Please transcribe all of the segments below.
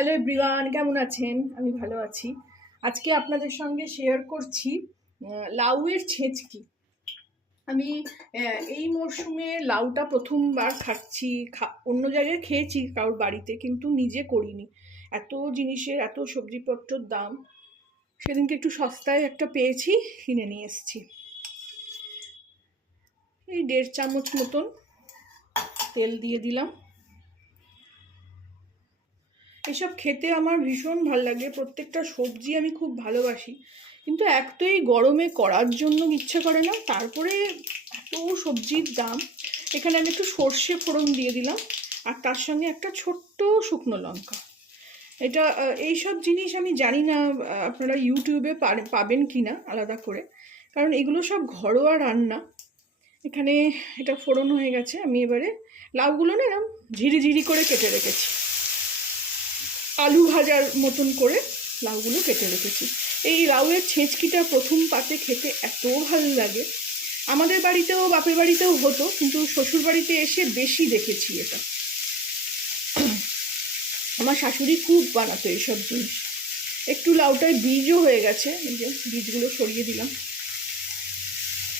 Hello everyone, কেমন আছেন? আমি ভালো আছি। আজকে আপনাদের সঙ্গে শেয়ার করছি লাউয়ের ছেঁচকি। আমি এই মরশুমে লাউটা প্রথমবার খাচ্ছি। অন্য জায়গায় খেয়েছি কারোর বাড়িতে, কিন্তু নিজে করিনি। এত জিনিসের, এত সবজিপত্রর দাম, সেদিনকে একটু সস্তায় একটা পেয়েছি, কিনে নিয়ে এসেছি। এই 1.5 চামচ মতন তেল দিয়ে দিলাম। এসব খেতে আমার ভীষণ ভালো লাগে, প্রত্যেকটা সবজি আমি খুব ভালোবাসি, কিন্তু এক তো এই গরমে করার জন্য ইচ্ছে করে না, তারপরে এত সবজির দাম। এখানে আমি একটু সর্ষে ফোড়ন দিয়ে দিলাম, আর তার সঙ্গে একটা ছোট্ট শুকনো লঙ্কা। এটা এইসব জিনিস আমি জানি না আপনারা ইউটিউবে পাবেন কি না আলাদা করে, কারণ এগুলো সব ঘরোয়া রান্না। এখানে এটা ফোড়ন হয়ে গেছে। আমি এবারে লাউগুলো না এরকম ঝিরিঝিরি করে কেটে রেখেছি, আলু ভাজার মতন করে লাউগুলো কেটে রেখেছি। এই লাউয়ের ছেঁচকিটা প্রথম পাতে খেতে এত ভালো লাগে। আমাদের বাড়িতেও, বাপের বাড়িতেও হতো, কিন্তু শ্বশুর বাড়িতে এসে বেশি দেখেছি এটা। আমার শাশুড়ি খুব বানাতো এইসব জিনিস। একটু লাউটায় বীজও হয়ে গেছে, এই যে বীজগুলো সরিয়ে দিলাম,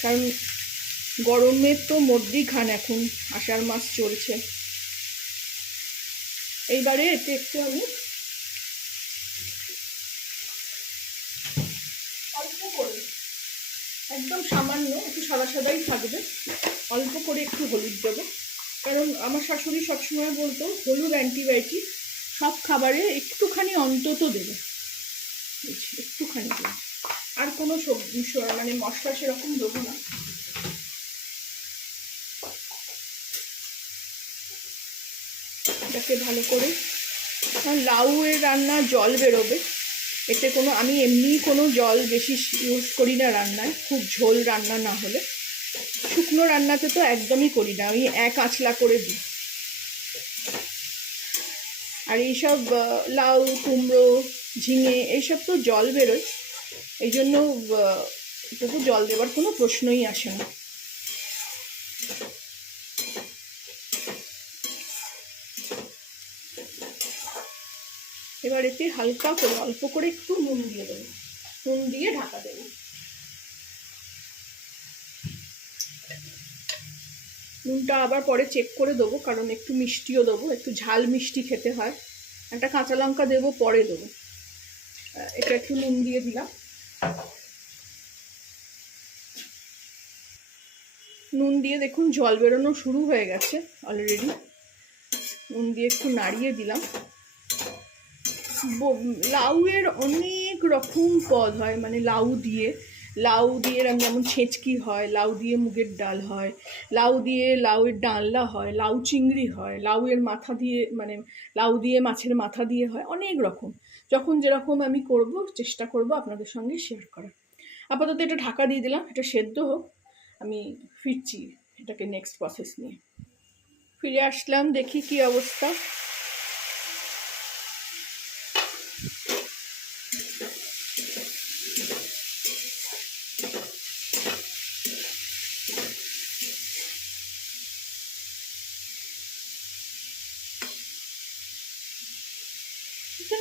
কারণ গরমের তো মধ্যেই খান, এখন আষাঢ় মাস চলছে। এইবারে এতে একটু আমি অল্প করে, একদম সামান্য একটু সাদা সাদাই থাকবে, অল্প করে একটু হলুদ দেবো। কারণ আমার শাশুড়ি সবসময় বলতো হলুদ অ্যান্টিবায়োটিক, সব খাবারে একটুখানি অন্তত দেবে, একটুখানি দেবে। আর কোনো সবজি মানে মশলা সেরকম দেবো না। এটাকে ভালো করে, লাউয়ের রান্না জল বেরোবে এতে, কোনো আমি এমনি কোনো জল বেশি ইউজ করি না রান্নায়, খুব ঝোল রান্না না হলে। শুকনো রান্নাতে তো একদমই করি না, আমি এক আঁচলা করে দিই। আর এইসব লাউ, কুমড়ো, ঝিঙে এইসব তো জল বেরোয়, এই জন্য এটাতে জল দেওয়ার কোনো প্রশ্নই আসে না। এবার এতে হালকা করে অল্প করে একটু নুন দিয়ে দেবো, নুন দিয়ে ঢাকা দেবো। নুনটা আবার পরে চেক করে দেবো, কারণ একটু মিষ্টিও দেবো, একটু ঝাল মিষ্টি খেতে হয়। একটা কাঁচা লঙ্কা দেবো, পরে দেবো। এটা একটু নুন দিয়ে দিলাম। নুন দিয়ে দেখুন জল বেরোনো শুরু হয়ে গেছে অলরেডি। নুন দিয়ে একটু নাড়িয়ে দিলাম। লাউয়ের অনেক রকম পদ হয়, মানে লাউ দিয়ে যেমন ছেঁচকি হয়, লাউ দিয়ে মুগের ডাল হয়, লাউ দিয়ে লাউয়ের ডালনা হয়, লাউ চিংড়ি হয়, লাউয়ের মাথা দিয়ে, মানে লাউ দিয়ে মাছের মাথা দিয়ে হয়, অনেক রকম। যখন যেরকম আমি করব, চেষ্টা করব আপনাদের সঙ্গে শেয়ার করার। আপাতত এটা ঢাকা দিয়ে দিলাম, এটা সেদ্ধ হোক, আমি ফিরছি এটাকে নেক্সট প্রসেস নিয়ে। ফিরে আসলাম, দেখি কি অবস্থা।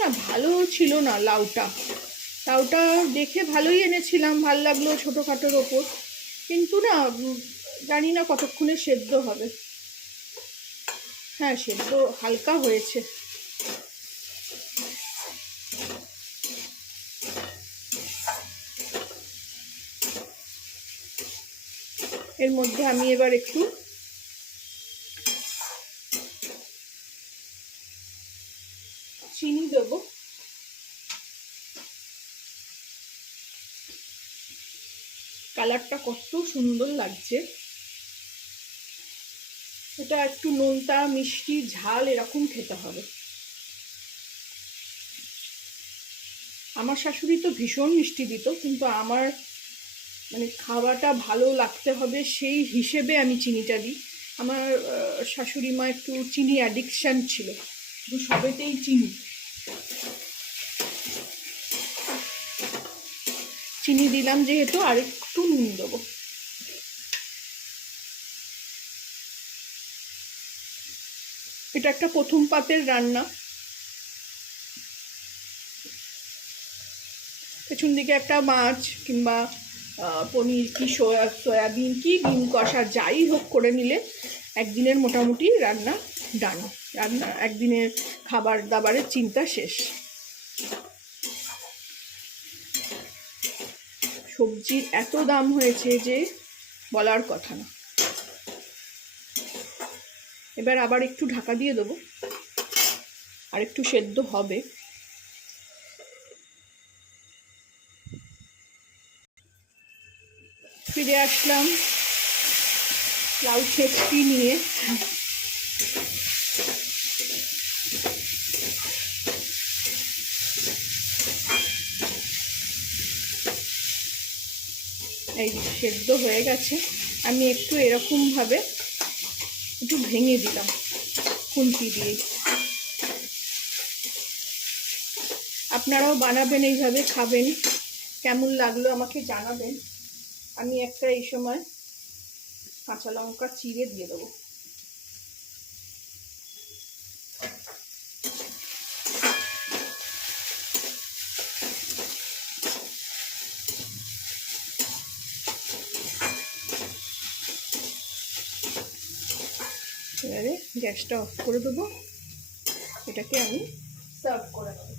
না, ভালো ছিল না লাউটা। লাউটা দেখে ভালোই এনেছিলাম, ভাল লাগলো ছোটোখাটোর ওপর, কিন্তু না জানি না কতক্ষণে সেদ্ধ হবে। হ্যাঁ, সেদ্ধ হালকা হয়েছে। এর মধ্যে আমি এবার একটু চিনি দেবো। কালারটা কত সুন্দর লাগছে। এটা একটু নোনতা, মিষ্টি, ঝাল এরকম খেতে হবে। আমার শাশুড়ি তো ভীষণ মিষ্টি দিত, কিন্তু আমার মানে খাওয়াটা ভালো লাগতে হবে সেই হিসেবে আমি চিনিটা দিই। আমার শাশুড়ি মা একটু চিনি অ্যাডিকশান ছিল, শুধু সবেতেই চিনি। চিনি দিলাম যেহেতু, আর একটু নুন দেবো। এটা একটা প্রথম পাতের রান্না, পেছন দিকে একটা মাছ কিংবা পনির কি সয়াবিন কি ডিম কষা যাই হোক করে নিলে একদিনের মোটামুটি রান্না ডান, রান্না একদিনের খাবার দাবারের চিন্তা শেষ। সবজির এত দাম হয়েছে যে বলার কথা না। এবার আবার একটু ঢাকা দিয়ে দেবো, আর একটু সেদ্ধ হবে। ফিরে আসলাম লাউ ছেঁচকি নিয়ে। এই সেদ্ধ হয়ে গেছে, আমি একটু এরকমভাবে একটু ভেঙে দিলাম খুন্তি দিয়ে। আপনারাও বানাবেন এইভাবে, খাবেন, কেমন লাগলো আমাকে জানাবেন। আমি একটা এই সময় কাঁচা লঙ্কা চিড়ে দিয়ে দেবো। এবারে গ্যাসটা অফ করে দেবো, এটাকে আমি সার্ভ করে দেবো।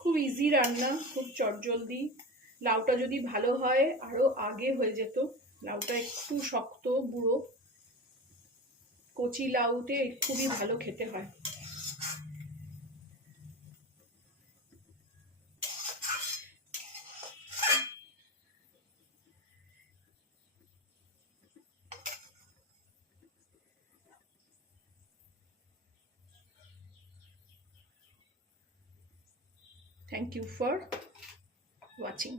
খুব ইজি রান্না, খুব চটজলদি। লাউটা যদি ভালো হয় আরো আগে হয়ে যেত। লাউটা একটু শক্ত বুড়ো, কচি লাউতে খুবই ভালো খেতে হয়। Thank you for watching.